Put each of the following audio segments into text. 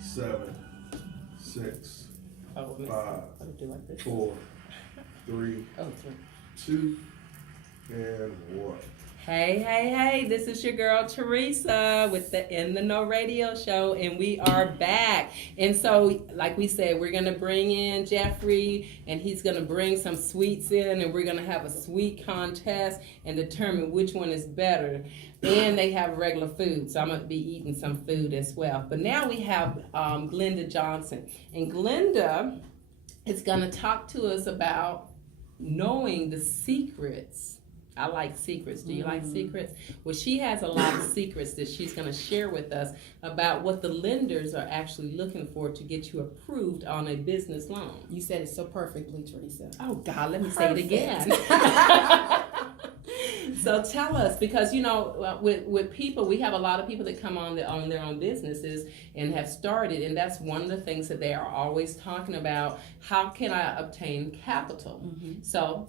7, 6, Oh, 5, I would do like this. 4, 3, Oh, sorry. 2, and 1. Hey, this is your girl Teresa with the In the Know Radio Show, and we are back. And so, like we said, we're going to bring in Jeffrey, and he's going to bring some sweets in, and we're going to have a sweet contest and determine which one is better. And they have regular food, so I'm going to be eating some food as well. But now we have Glenda Johnson, and Glenda is going to talk to us about knowing the secrets. I like secrets. Do you like secrets? Well, she has a lot of secrets that she's going to share with us about what the lenders are actually looking for to get you approved on a business loan. You said it so perfectly, Teresa. Oh, God, let me say it again. So tell us, because, you know, with people, we have a lot of people that come on that own their own businesses and have started, and that's one of the things that they are always talking about. How can I obtain capital? So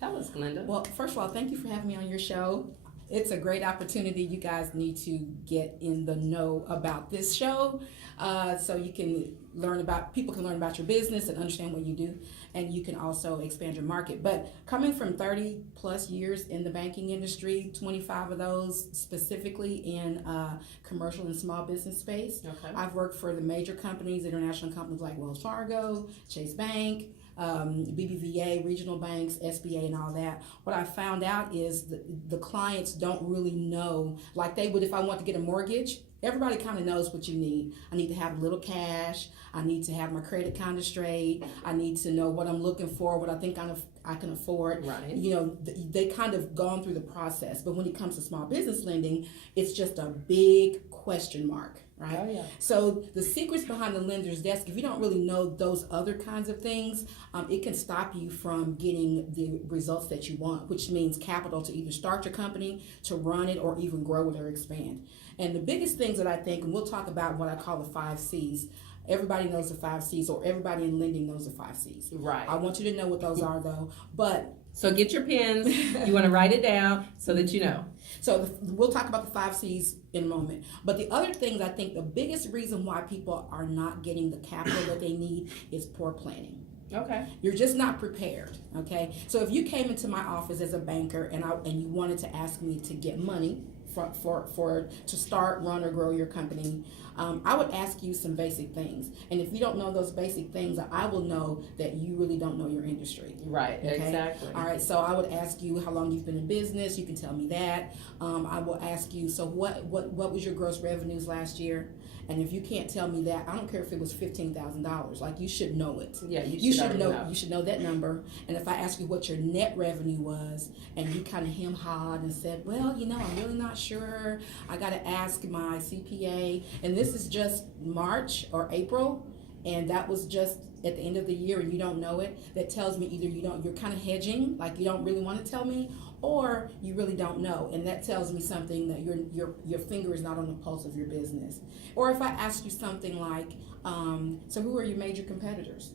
tell us, Glenda. Well, first of all, thank you for having me on your show. It's a great opportunity. You guys need to get in the know about this show, so you can people can learn about your business and understand what you do, and you can also expand your market. But coming from 30 plus years in the banking industry, 25 of those specifically in commercial and small business space, I've worked for the major companies, international companies like Wells Fargo, Chase Bank, BBVA, regional banks, SBA, and all that. What I found out is the clients don't really know, like they would if I want to get a mortgage. Everybody kind of knows what you need. I need to have a little cash. I need to have my credit kind of straight. I need to know what I'm looking for, what I think I can afford. Right. You know, they kind of gone through the process. But when it comes to small business lending, it's just a big question mark. Right? Oh, yeah. So the secrets behind the lender's desk, if you don't really know those other kinds of things, it can stop you from getting the results that you want, which means capital to either start your company, to run it, or even grow it or expand. And the biggest things that I think, and we'll talk about what I call the 5 C's. Everybody knows the 5 C's, or everybody in lending knows the 5 C's. Right. I want you to know what those are, though. But so get your pens. You want to write it down so that you know. So we'll talk about the 5 C's in a moment. But the other things, I think the biggest reason why people are not getting the capital that they need is poor planning. Okay. You're just not prepared, okay? So if you came into my office as a banker and you wanted to ask me to get money to start, run, or grow your company, I would ask you some basic things. And if you don't know those basic things, I will know that you really don't know your industry. Right, okay? Exactly. All right, so I would ask you how long you've been in business. You can tell me that. I will ask you, so what was your gross revenues last year? And if you can't tell me that, I don't care if it was $15,000. Like, you should know it. Yeah, you should know. You should know that number. And if I ask you what your net revenue was, and you kind of hem-hawed and said, well, you know, I'm really not sure. I got to ask my CPA. And this is just March or April, and that was just at the end of the year, and you don't know it. That tells me either you're kind of hedging, like you don't really want to tell me, or you really don't know, and that tells me something that your finger is not on the pulse of your business. Or if I ask you something like, so who are your major competitors?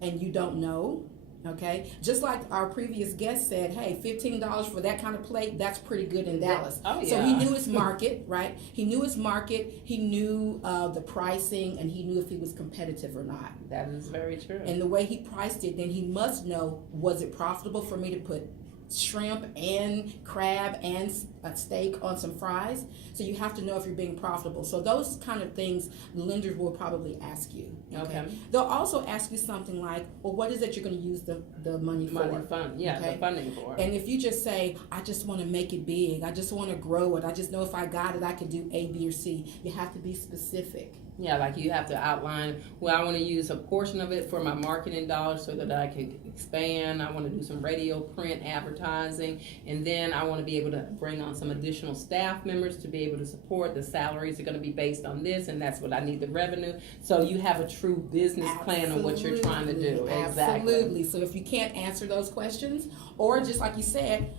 And you don't know, okay? Just like our previous guest said, hey, $15 for that kind of plate, that's pretty good in Dallas. Oh, yeah. So he knew his market, right? He knew his market, he knew the pricing, and he knew if he was competitive or not. That is very true. And the way he priced it, then he must know, was it profitable for me to put shrimp and crab and a steak on some fries? So you have to know if you're being profitable. So those kind of things the lenders will probably ask you. Okay. They'll also ask you something like, well, what is it you're going to use the money for? The funding for. And if you just say, I just want to make it big, I just want to grow it, I just know if I got it I could do A, B, or C, you have to be specific. Yeah, like you have to outline, well, I want to use a portion of it for my marketing dollars so that I can expand. I want to do some radio, print, advertising, and then I want to be able to bring on some additional staff members to be able to support. The salaries are going to be based on this, and that's what I need the revenue. So you have a true business plan on what you're trying to do. Exactly. Absolutely. So if you can't answer those questions, or just like you said,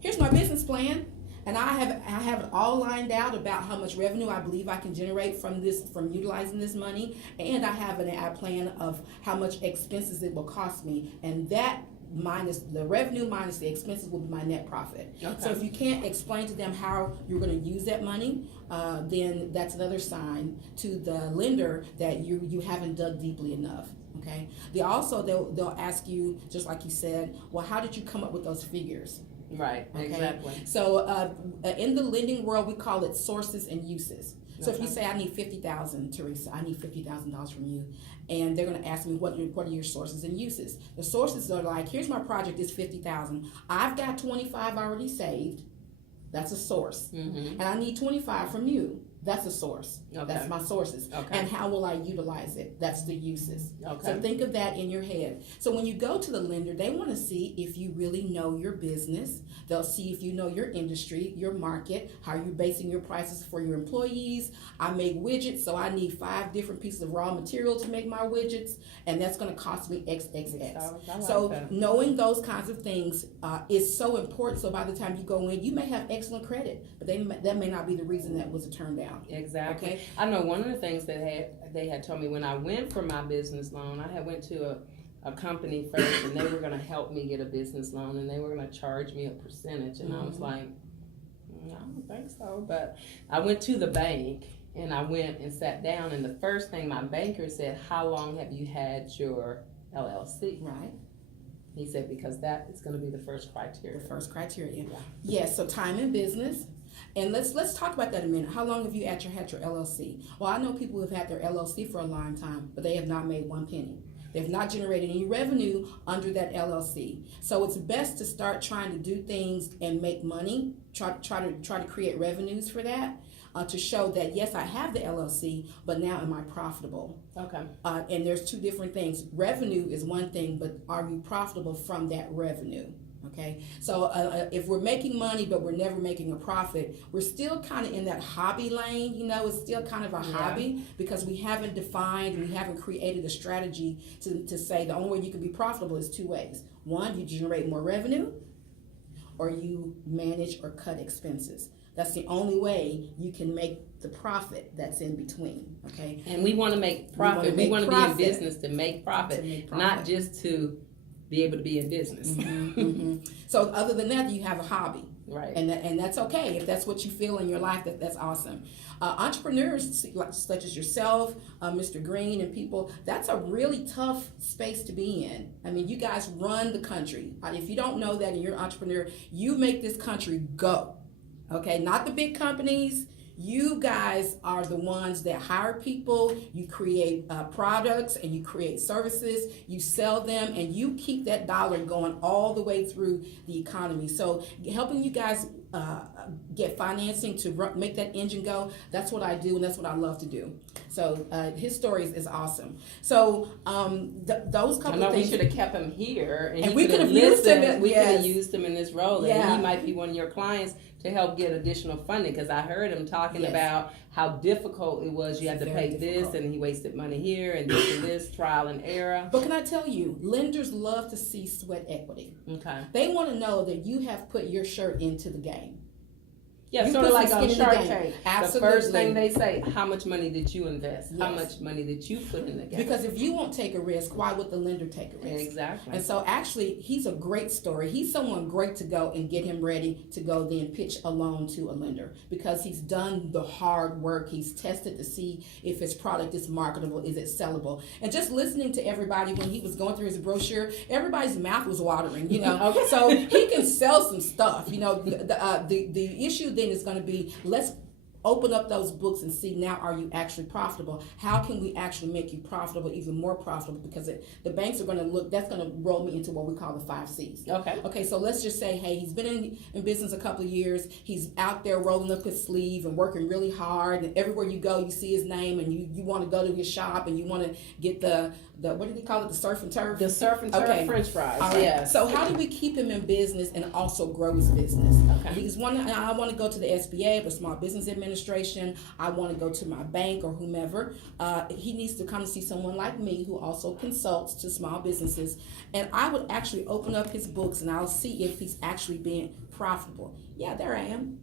here's my business plan. And I have it all lined out about how much revenue I believe I can generate from utilizing this money, and I have a plan of how much expenses it will cost me, and that minus the revenue minus the expenses will be my net profit. Okay. So if you can't explain to them how you're going to use that money, then that's another sign to the lender that you haven't dug deeply enough. Okay. They'll ask you, just like you said, well, how did you come up with those figures? Right, Okay. exactly. So in the lending world, we call it sources and uses. So if you Okay. say, I need 50,000, Teresa, I need $50,000 from you, and they're going to ask me what are your sources and uses. The sources are like, here's my project, it's 50,000. I've got 25 already saved. That's a source. Mm-hmm. And I need 25 from you. That's a source. Okay. That's my sources. Okay. And how will I utilize it? That's the uses. Okay. So think of that in your head. So when you go to the lender, they want to see if you really know your business. They'll see if you know your industry, your market, how you're basing your prices for your employees. I make widgets, so I need 5 different pieces of raw material to make my widgets, and that's going to cost me XXX. I like So that. knowing those kinds of things is so important. So by the time you go in, you may have excellent credit, but that may not be the reason that was a turn down. Exactly. Okay. I know one of the things that they had told me when I went for my business loan, I had went to a company first, and they were going to help me get a business loan, and they were going to charge me a percentage, and I was like, I don't think so. But I went to the bank, and I went and sat down, and the first thing my banker said, how long have you had your LLC? Right. He said, because that is going to be the first criteria. The first criteria. Yeah. Yes, so time in business. And let's talk about that a minute. How long have you had your LLC? Well, I know people who have had their LLC for a long time, but they have not made 1 penny. They've not generated any revenue under that LLC. So it's best to start trying to do things and make money. Try to create revenues for that to show that yes, I have the LLC, but now am I profitable? Okay. And there's 2 different things. Revenue is one thing, but are you profitable from that revenue? Okay, so if we're making money but we're never making a profit, we're still kind of in that hobby lane. It's still kind of a hobby because we haven't defined, we haven't created a strategy to say the only way you can be profitable is 2 ways. One, you generate more revenue, or you manage or cut expenses. That's the only way you can make the profit that's in between. Okay, And we want to make profit. We want to be in business to make profit, not just to be able to be in business. Mm-hmm. So other than that, you have a hobby. Right. And that's okay. If that's what you feel in your life, that's awesome. Entrepreneurs such as yourself, Mr. Green, and people, that's a really tough space to be in. I mean, you guys run the country. If you don't know that and you're an entrepreneur, you make this country go. Okay, not the big companies. You guys are the ones that hire people, you create products and you create services, you sell them, and you keep that dollar going all the way through the economy. So helping you guys get financing to make that engine go, that's what I do and that's what I love to do. So his stories is awesome. So those couple I know of things. we should have kept him here, And he we could have used him. listened. We could Yes. have used him in this role, Yeah. and he might be one of your clients to help get additional funding. Because I heard him talking Yes. about how difficult it was. You had to Very pay difficult. this, and he wasted money here, and this trial and error. But can I tell you, lenders love to see sweat equity. Okay. They want to know that you have put your shirt into the game. Yeah, You sort of put like some on skin in the Shark game. Tank. Absolutely. The first thing they say, how much money did you invest? How Yes. much money did you put in the game? Because if you won't take a risk, why would the lender take a risk? Exactly. And so actually, he's a great story. He's someone great to go and get him ready to go then pitch a loan to a lender because he's done the hard work. He's tested to see if his product is marketable, is it sellable. And just listening to everybody when he was going through his brochure, everybody's mouth was watering, Okay. So he can sell some stuff. The issue then is going to be, let's open up those books and see now, are you actually profitable? How can we actually make you profitable, even more profitable? Because the banks are going to look, that's going to roll me into what we call the 5 C's. Okay, so let's just say, hey, he's been in business a couple of years. He's out there rolling up his sleeve and working really hard. And everywhere you go, you see his name and you want to go to his shop and you want to get the what did he call it? The surf and turf? The surf and turf French fries. All right. Yes. So how do we keep him in business and also grow his business? Okay. I want to go to the SBA, the Small Business Administration. I want to go to my bank or whomever. He needs to come and see someone like me who also consults to small businesses. And I would actually open up his books and I'll see if he's actually being profitable. Yeah, there I am.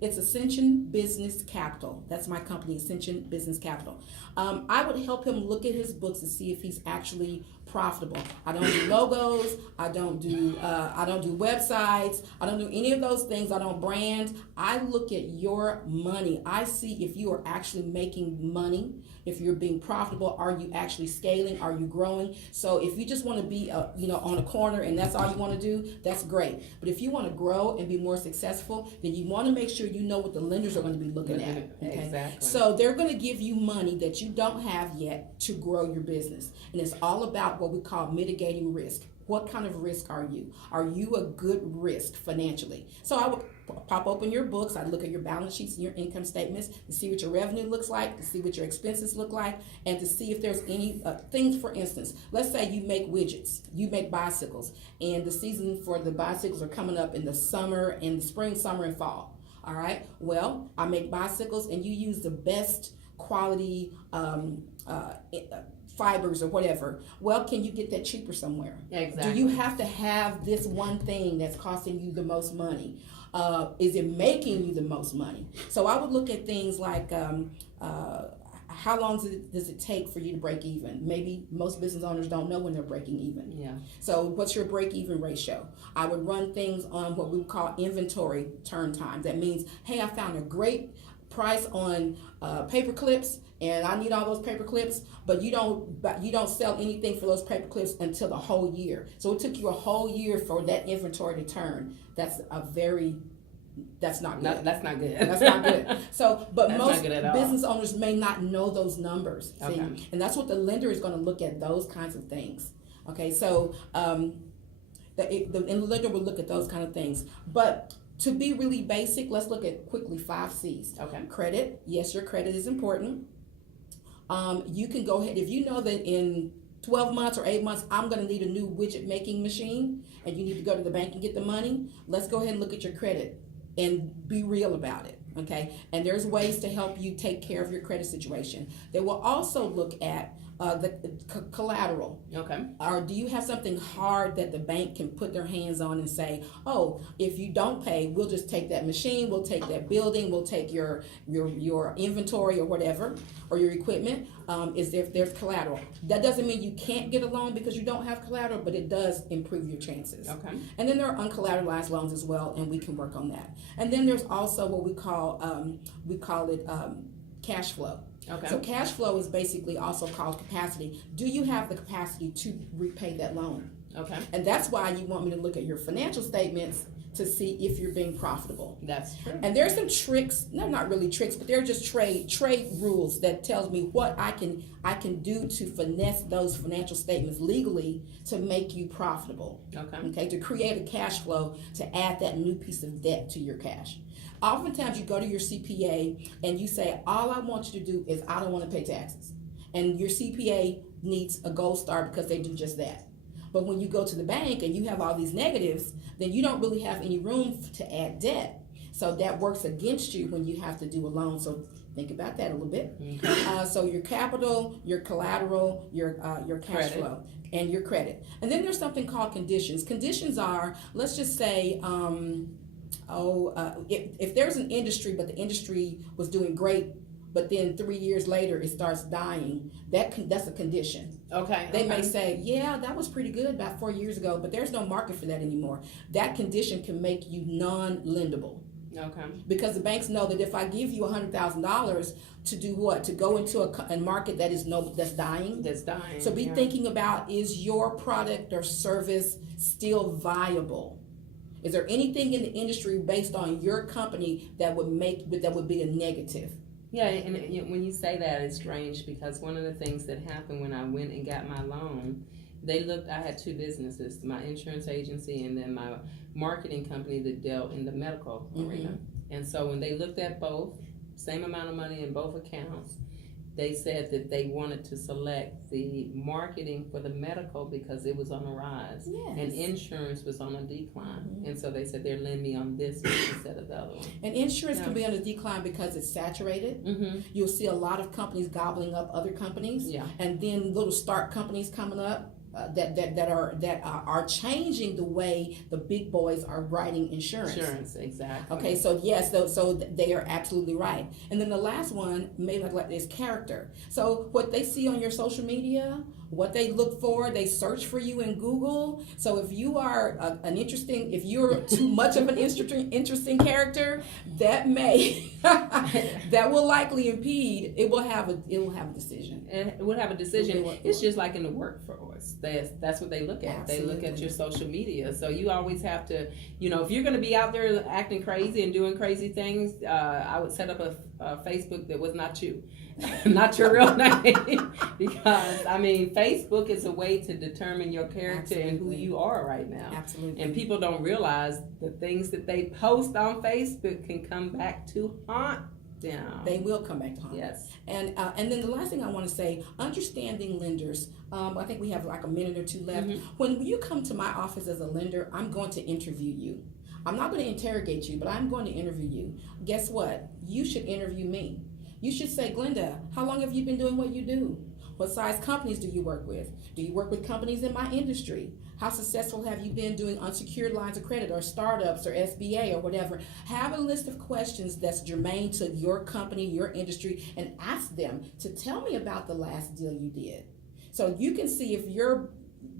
It's Ascension Business Capital. That's my company, Ascension Business Capital. I would help him look at his books to see if he's actually profitable. I don't do logos. I don't do websites. I don't do any of those things. I don't brand. I look at your money. I see if you are actually making money, if you're being profitable. Are you actually scaling? Are you growing? So if you just want to be on a corner and that's all you want to do, that's great. But if you want to grow and be more successful, then you want to make sure you know what the lenders are going to be looking at. Okay? Exactly. So they're going to give you money that you don't have yet to grow your business. And it's all about what we call mitigating risk. What kind of risk are you? Are you a good risk financially? So I would pop open your books. I'd look at your balance sheets and your income statements to see what your revenue looks like, to see what your expenses look like, and to see if there's any things. For instance, let's say you make widgets, you make bicycles, and the season for the bicycles are coming up in the summer, in the spring, summer, and fall. All right. Well, I make bicycles, and you use the best quality fibers or whatever. Well, can you get that cheaper somewhere? Exactly. Do you have to have this one thing that's costing you the most money? Is it making you the most money? So I would look at things like how long does it take for you to break even? Maybe most business owners don't know when they're breaking even. Yeah. So what's your break-even ratio? I would run things on what we would call inventory turn time. That means, hey, I found a great price on paper clips, and I need all those paper clips, but you don't sell anything for those paper clips until the whole year. So it took you a whole year for that inventory to turn. That's not good. That's not good. That's not good. So, but That's most not good at all. business owners may not know those numbers. See? Okay. And that's what the lender is going to look at, those kinds of things. Okay, so and the lender will look at those kind of things. But to be really basic, let's look at quickly 5 C's. Okay. Credit. Yes, your credit is important. You can go ahead, if you know that in 12 months or 8 months, I'm going to need a new widget making machine, and you need to go to the bank and get the money, let's go ahead and look at your credit and be real about it. Okay, and there's ways to help you take care of your credit situation. They will also look at the collateral. Okay. Or do you have something hard that the bank can put their hands on and say, oh, if you don't pay, we'll just take that machine, we'll take that building, we'll take your inventory or whatever, or your equipment. If there's collateral. That doesn't mean you can't get a loan because you don't have collateral, but it does improve your chances. Okay. And then there are uncollateralized loans as well, and we can work on that. And then there's also what we call cash flow. Okay. So cash flow is basically also called capacity. Do you have the capacity to repay that loan? Okay. And that's why you want me to look at your financial statements to see if you're being profitable. That's true. And there's some tricks, no, not really tricks, but they're just trade rules that tells me what I can do to finesse those financial statements legally to make you profitable. Okay, to create a cash flow to add that new piece of debt to your cash. Oftentimes you go to your CPA and you say, all I want you to do is I don't want to pay taxes. And your CPA needs a gold star because they do just that. But when you go to the bank and you have all these negatives, then you don't really have any room to add debt. So that works against you when you have to do a loan. So think about that a little bit. Okay. So your capital, your collateral, your cash Credit. flow, and your credit. And then there's something called conditions. Conditions are, let's just say, if there's an industry, but the industry was doing great, but then 3 years later it starts dying, that's a condition. Okay. They may say, yeah, that was pretty good about 4 years ago, but there's no market for that anymore. That condition can make you non-lendable. Okay. Because the banks know that if I give you $100,000 to do what? To go into a market that's dying. That's dying. So be thinking about, is your product or service still viable? Is there anything in the industry based on your company that would be a negative? Yeah, and when you say that, it's strange because one of the things that happened when I went and got my loan, I had 2 businesses, my insurance agency and then my marketing company that dealt in the medical arena. And so when they looked at both, same amount of money in both accounts, they said that they wanted to select the marketing for the medical because it was on the rise. Yes. And insurance was on a decline. And so they said they're lending me on this instead of the other one. And insurance can be on a decline because it's saturated. You'll see a lot of companies gobbling up other companies. Yeah. And then little start companies coming up. that are changing the way the big boys are writing insurance. Insurance, exactly. Okay, so yes, so they are absolutely right. And then the last one, maybe like is character. So what they see on your social media, what they look for, they search for you in Google. So if you are if you're too much of an interesting character, that may that will likely impede. It will have a decision. And it would have a decision. Really It's just like in the workforce. That's what they look at. Absolutely. They look at your social media. So you always have to, if you're going to be out there acting crazy and doing crazy things, I would set up a Facebook that was not you, not your real name, because Facebook is a way to determine your character and who you are right now. Absolutely. And people don't realize the things that they post on Facebook can come back to haunt them. They will come back to haunt. Yes. And then the last thing I want to say, understanding lenders. I think we have like a minute or two left. Mm-hmm. When you come to my office as a lender, I'm going to interview you. I'm not going to interrogate you, but I'm going to interview you. Guess what? You should interview me. You should say, Glenda, how long have you been doing what you do? What size companies do you work with? Do you work with companies in my industry? How successful have you been doing unsecured lines of credit or startups or SBA or whatever? Have a list of questions that's germane to your company, your industry, and ask them to tell me about the last deal you did. So you can see if your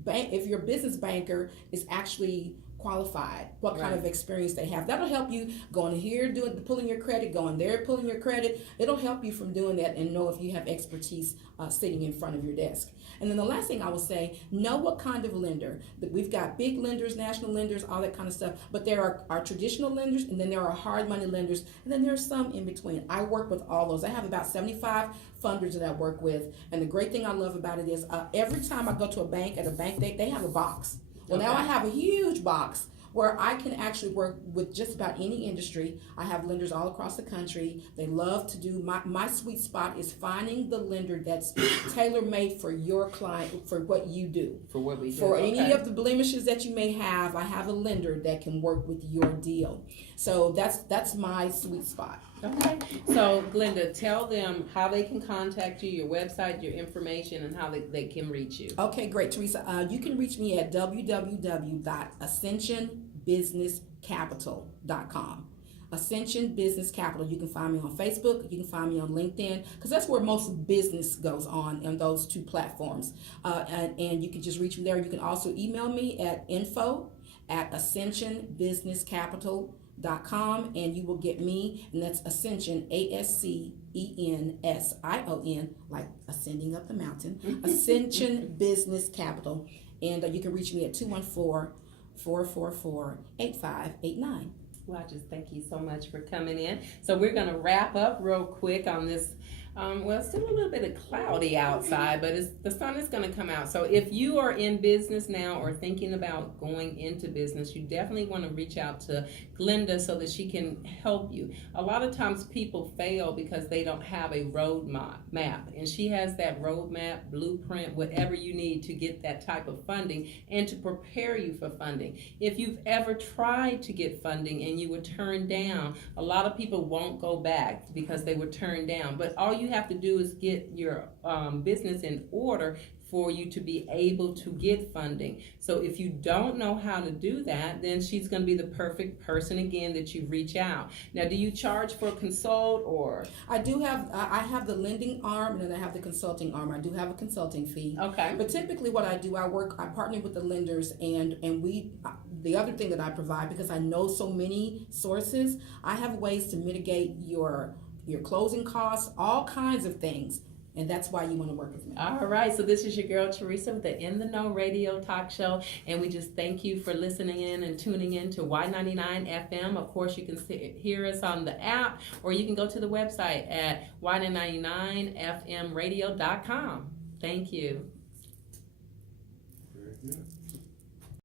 business banker is actually qualified, what kind of experience they have. That'll help you going here, pulling your credit, going there, pulling your credit. It'll help you from doing that and know if you have expertise sitting in front of your desk. And then the last thing I will say, know what kind of lender. We've got big lenders, national lenders, all that kind of stuff, but there are traditional lenders, and then there are hard money lenders, and then there's some in between. I work with all those. I have about 75 funders that I work with, and the great thing I love about it is every time I go to a bank, they have a box. Well, now I have a huge box where I can actually work with just about any industry. I have lenders all across the country. They love to do, my sweet spot is finding the lender that's tailor-made for your client, for what you do. For what we do. For any of the blemishes that you may have, I have a lender that can work with your deal. So that's my sweet spot. Okay. So, Glenda, tell them how they can contact you, your website, your information, and how they can reach you. Okay, great, Teresa. You can reach me at www.ascensionbusinesscapital.com. Ascension Business Capital. You can find me on Facebook. You can find me on LinkedIn, because that's where most business goes on those two platforms. And you can just reach me there. You can also email me at info@ascensionbusinesscapital.com, and you will get me, and that's Ascension, ASCENSION, like ascending up the mountain. Ascension Business Capital, and you can reach me at 214-444-8589. Well, I just thank you so much for coming in. So we're going to wrap up real quick on this. It's still a little bit of cloudy outside, but the sun is going to come out. So if you are in business now or thinking about going into business, you definitely want to reach out to Glenda so that she can help you. A lot of times people fail because they don't have a road map, and she has that roadmap, blueprint, whatever you need to get that type of funding and to prepare you for funding. If you've ever tried to get funding and you were turned down, a lot of people won't go back because they were turned down. But all you have to do is get your business in order for you to be able to get funding. So if you don't know how to do that, then she's going to be the perfect person again that you reach out. Now, do you charge for a consult or? I have the lending arm, and then I have the consulting arm. I do have a consulting fee. Okay. But typically what I do, I partner with the lenders, and the other thing that I provide, because I know so many sources, I have ways to mitigate your closing costs, all kinds of things. And that's why you want to work with me. All right. So this is your girl, Teresa, with the In the Know Radio Talk Show. And we just thank you for listening in and tuning in to Y99 FM. Of course, you can hear us on the app, or you can go to the website at y99fmradio.com. Thank you. Very good.